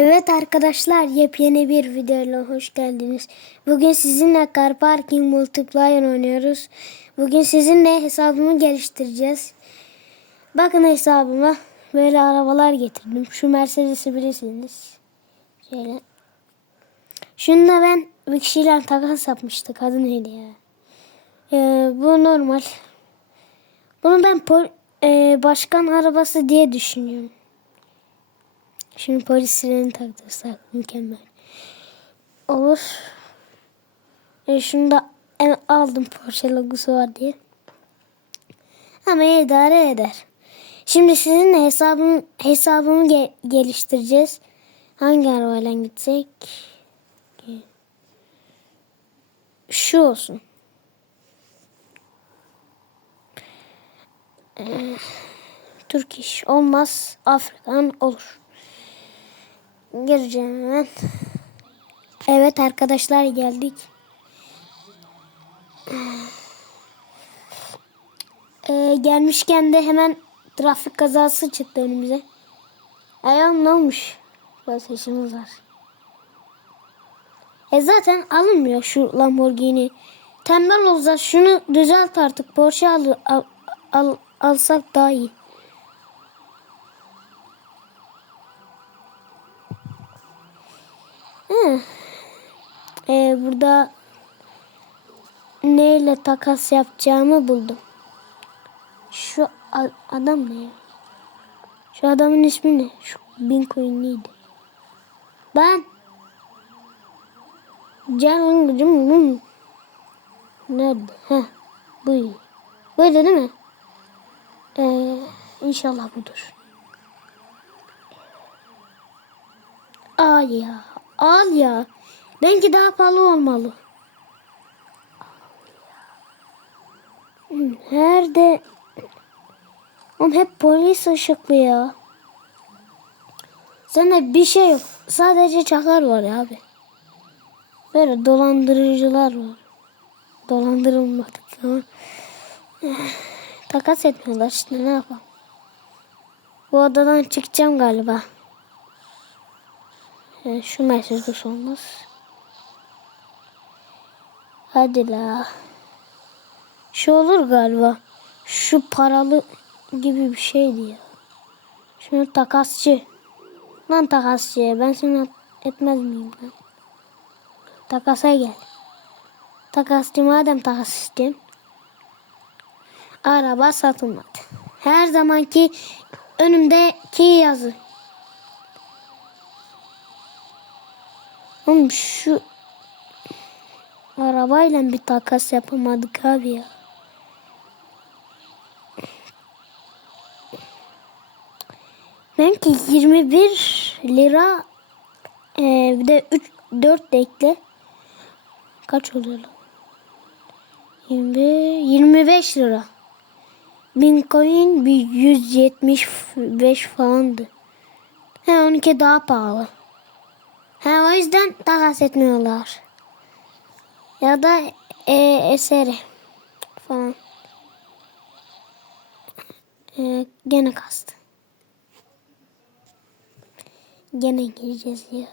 Evet arkadaşlar yepyeni bir videoyla hoş geldiniz. Bugün sizinle Car Parking Multiplayer oynuyoruz. Bugün sizinle hesabımı geliştireceğiz. Bakın hesabıma böyle arabalar getirdim. Şu Mercedes'i bilirsiniz. Şöyle. Şununla ben bir kişiyle takas yapmıştık. Adı neydi ya? Ee, bu normal. Bunu ben e, başkan arabası diye düşünüyorum. Şimdi polis sireni taktırsak mükemmel. Olur. E şunu da aldım Porsche logosu var diye. Ama idare eder. Şimdi sizinle hesabım, hesabımı ge- geliştireceğiz. Hangi arabayla gitsek? Şu olsun. Ee, Türk iş olmaz. Afrikan olur. Gireceğim hemen. Evet arkadaşlar geldik. Ee, gelmişken de hemen trafik kazası çıktı önümüze. Ayağım ne olmuş? Basışımız var. E zaten alınmıyor şu Lamborghini. Tembel olsa şunu düzelt artık. Porsche al, al, al- alsak daha iyi. Hı. Ee, burada neyle takas yapacağımı buldum. Şu adam ne ya? Şu adamın ismi ne? Şu bin coin'liydi. Ben canım gücüm Nerede? Heh, bu. Buydu değil mi? Ee, inşallah budur. Al ya. Al ya. Belki daha pahalı olmalı. Nerede? Oğlum hep polis ışıklı ya. Sende bir şey yok. Sadece çakar var ya abi. Böyle dolandırıcılar var. Dolandırılmadık ama. Takas etmiyorlar işte ne yapalım. Bu odadan çıkacağım galiba. Yani şu Mercedes olmaz. Hadi la. Şu olur galiba. Şu paralı gibi bir şeydi ya. Şunu takasçı. Lan takasçı. Ben seni etmez miyim lan? Takasa gel. Takasçı madem takas istiyorsun. Araba satılmadı. Her zamanki önümdeki yazı. Oğlum şu arabayla bir takas yapamadık abi ya. Benimki 21 lira ee, bir de 3 4 de ekle. Kaç oluyor lan? 21 25 lira. Bin coin bir 175 falandı. He 12 daha pahalı. He o yüzden takas etmiyorlar. Ya da e, eseri falan. E, gene kastı. Gene gireceğiz ya.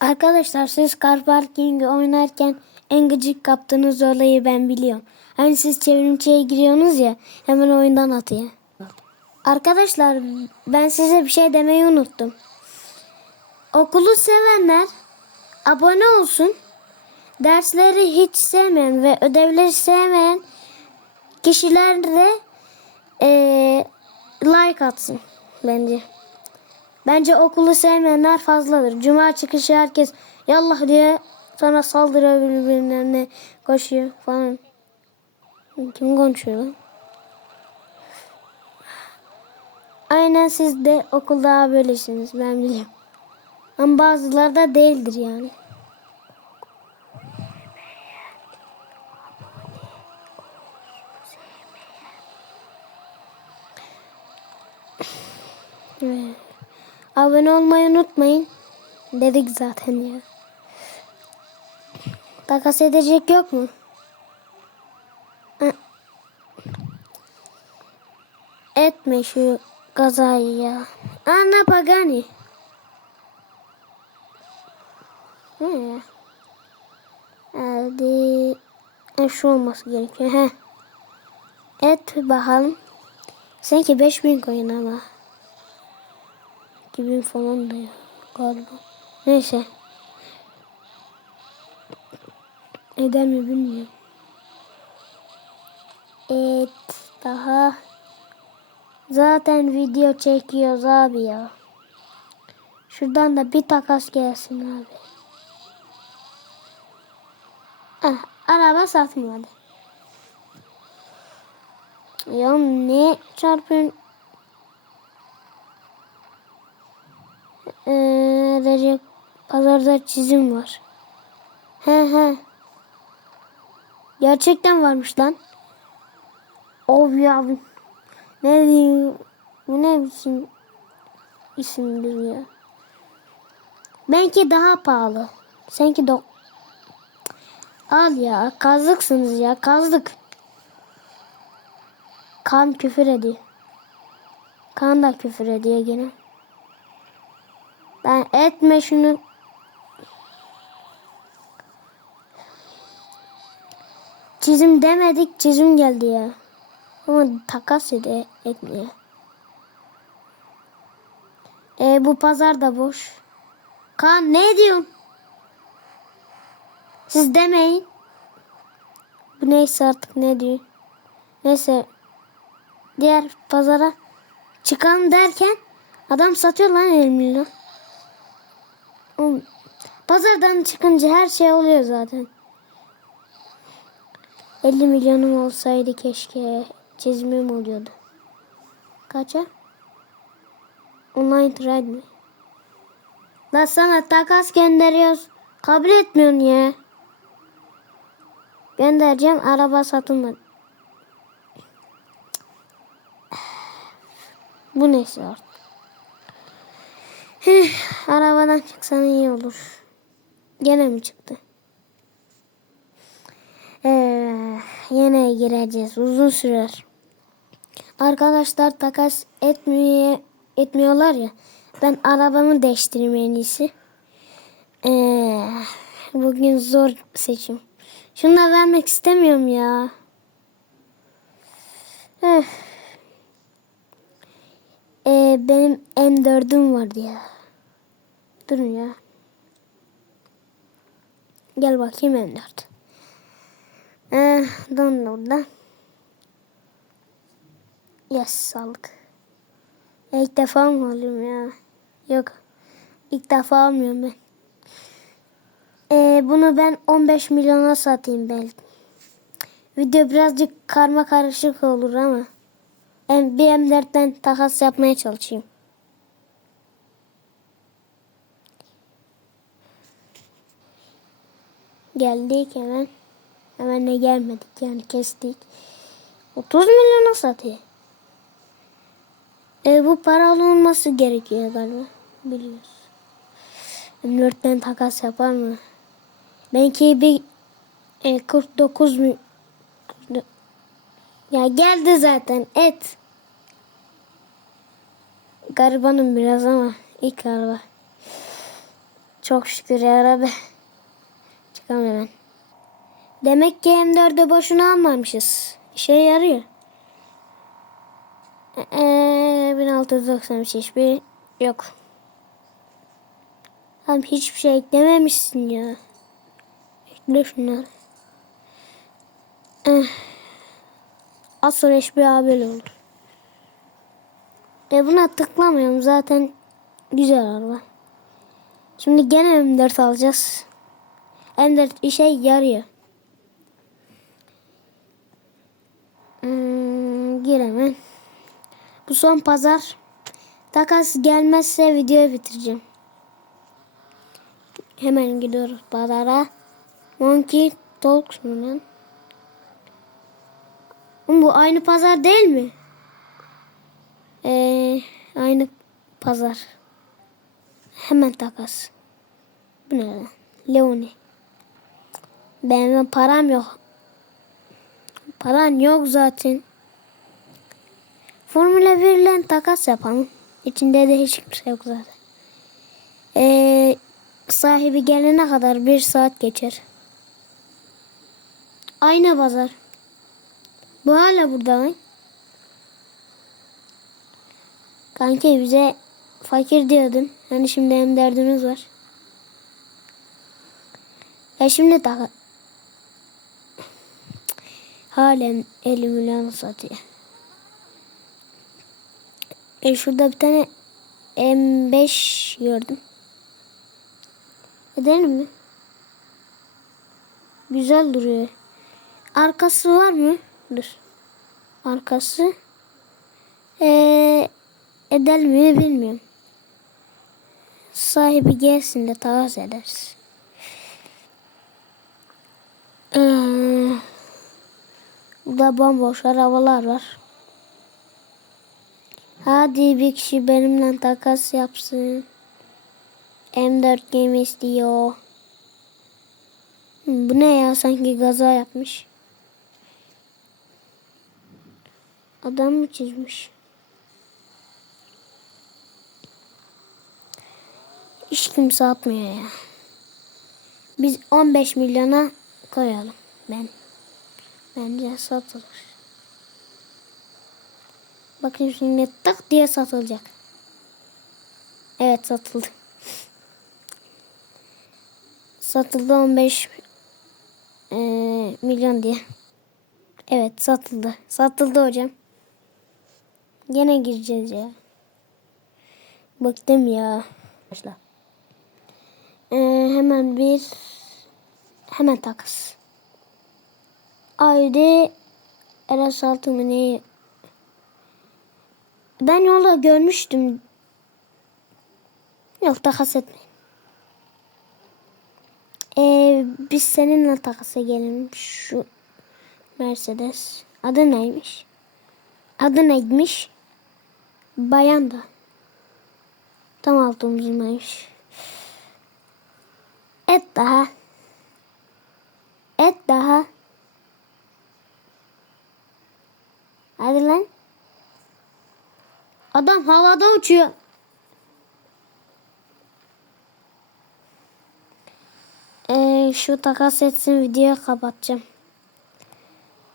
Arkadaşlar siz car parking oynarken en gıcık kaptığınız olayı ben biliyorum. Hani siz çevrimçiye giriyorsunuz ya hemen oyundan atıyor. Arkadaşlar ben size bir şey demeyi unuttum. Okulu sevenler abone olsun. Dersleri hiç sevmeyen ve ödevleri sevmeyen kişiler de eee, like atsın bence. Bence okulu sevmeyenler fazladır. Cuma çıkışı herkes yallah diye sonra saldırıyor birbirlerine koşuyor falan. Kim konuşuyor lan? Aynen siz de okulda böylesiniz ben biliyorum. Ama bazıları da değildir yani. Evet. Abone olmayı unutmayın. Dedik zaten ya. Takas edecek yok mu? Etme şu kazayı ya. Anna Pagani. Ne ya? Hadi. E, şu olması gerekiyor. Heh. Et bakalım. Sanki 5000 koyun ama. 2000 falan da galiba. Neyse. Eder mi bilmiyorum. Et daha zaten video çekiyoruz abi ya. Şuradan da bir takas gelsin abi. Ah, araba satmadı. Ya ne çarpın? Ee, Recep pazarda çizim var. He he. Gerçekten varmış lan. Of ya. Ne diyeyim? Bu ne biçim isimdir ya. Belki daha pahalı. Sanki do Al ya kazıksınız ya kazdık. Kan küfür ediyor. Kan da küfür ediyor gene. Ben etme şunu. Çizim demedik çizim geldi ya. Ama takas ede etmiyor. E bu pazar da boş. Kan ne diyorsun? Siz demeyin. Bu neyse artık ne diyor. Neyse. Diğer pazara çıkalım derken adam satıyor lan 50 milyon. Pazardan çıkınca her şey oluyor zaten. 50 milyonum olsaydı keşke çizimim oluyordu. Kaça? Online trade mi? La sana takas gönderiyoruz. Kabul etmiyorsun ya. Göndereceğim araba satılmadı. Bu neyse artık. Arabadan çıksan iyi olur. Gene mi çıktı? Ee, yine gireceğiz. Uzun sürer. Arkadaşlar takas etmeye etmiyorlar ya. Ben arabamı değiştireyim iyisi. Ee, bugün zor seçim. Da vermek istemiyorum ya. Ee, benim M4'üm vardı ya. Durun ya. Gel bakayım M4. Ee, don orada. Yes sağlık. İlk defa mı alıyorum ya? Yok. İlk defa almıyorum ben. Ee, bunu ben 15 milyona satayım belki. Video birazcık karma karışık olur ama. Ben bir M4'ten takas yapmaya çalışayım. Geldik hemen. Hemen de gelmedik yani kestik. 30 milyona satıyor. E, bu paralı olması gerekiyor galiba. Biliyoruz. M4'ten takas yapar mı? Belki bir e, 49 mi? Ya geldi zaten et. Garibanım biraz ama ilk araba. Çok şükür ya Rabbi. Çıkalım hemen. Demek ki M4'ü boşuna almamışız. İşe yarıyor. Eee 1693 hiçbir yok. Abi hiçbir şey eklememişsin ya. Ekle şunları. Eh. Az sonra hiçbir abi oldu. E buna tıklamıyorum zaten güzel araba. Şimdi gene M4 alacağız. M4 işe yarıyor. Hmm, gir. Bu son pazar. Takas gelmezse videoyu bitireceğim. Hemen gidiyoruz pazara. Monkey Talks mu lan? Bu aynı pazar değil mi? Ee, aynı pazar. Hemen takas. Bu ne lan? Leone. Benim param yok. Paran yok zaten. Formula 1 ile takas yapalım. İçinde de hiç kimse yok zaten. Ee, sahibi gelene kadar bir saat geçer. Aynı pazar. Bu hala burada lan. Kanki bize fakir diyordun. Hani şimdi hem derdimiz var. Ya şimdi tak halen 50 milyon satıyor. E şurada bir tane M5 gördüm. Edelim mi? Güzel duruyor. Arkası var mı? Dur. Arkası. Ee, edelim mi bilmiyorum. Sahibi gelsin de takas ederiz. Ee, burada bomboş arabalar var. Hadi bir kişi benimle takas yapsın. M4 game istiyor. Bu ne ya sanki gaza yapmış. Adam mı çizmiş? Hiç kimse atmıyor ya. Biz 15 milyona koyalım. Ben. Bence satılır. Bakın şimdi tık diye satılacak. Evet satıldı. Satıldı 15 eee, milyon diye. Evet satıldı. Satıldı hocam. Gene gireceğiz ya. Bıktım ya. Başla. Ee, hemen bir hemen takas. Audi RS6 mı ne? Ben yolda görmüştüm. Yok takas etmeyin. Ee, biz seninle takasa gelelim. Şu Mercedes. Adı neymiş? Adı neymiş? Bayan da. Tam altımızdaymış. Et daha. Et daha. Hadi lan. Adam havada uçuyor. Ee, şu takas etsin videoyu kapatacağım.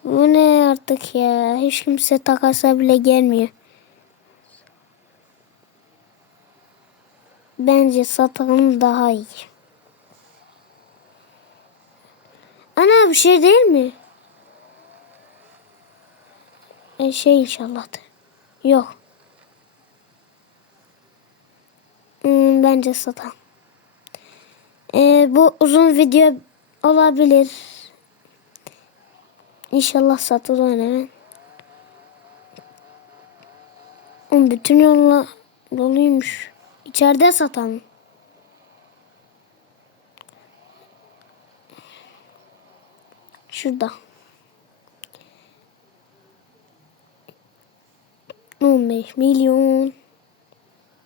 Bu ne artık ya? Hiç kimse takasa bile gelmiyor. Bence satalım daha iyi. Ana bir şey değil mi? E, şey inşallahdır. Yok. Hmm, bence satalım. E, bu uzun video olabilir. İnşallah satılır hemen. Bütün yolla doluymuş. İçeride satalım. Şurada. 15 milyon.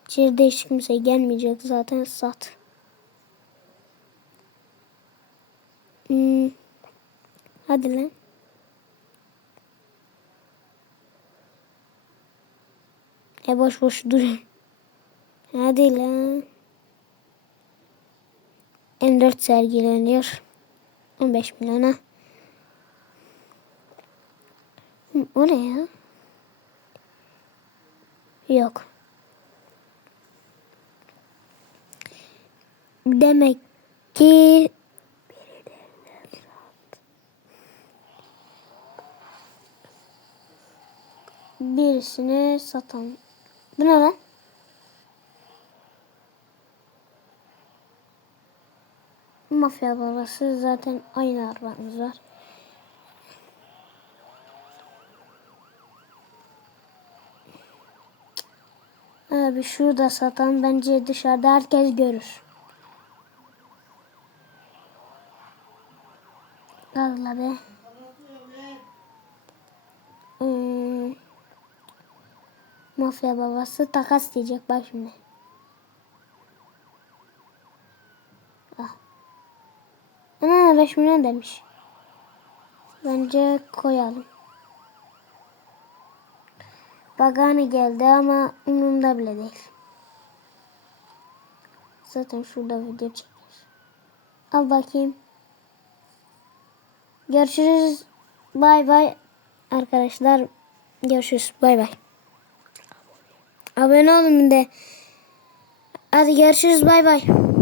İçeride hiç kimse gelmeyecek zaten sat. Hmm. Hadi lan. E boş boş durun. Hadi lan. M4 sergileniyor. 15 milyona. O ne ya? Yok. Demek ki birisini satan. Bu ne lan? Mafya babası zaten aynı arabamız var. Abi şurada satan bence dışarıda herkes görür. Allah be. Hmm. Mafya babası takas diyecek bak şimdi. Ah. Ana 5 milyon demiş. Bence koyalım. Pagani geldi ama umurumda bile değil. Zaten şurada video çekiyor. Al bakayım. Görüşürüz. Bay bay. Arkadaşlar görüşürüz. Bay bay. Abone olun bir de. Hadi görüşürüz. Bay bay.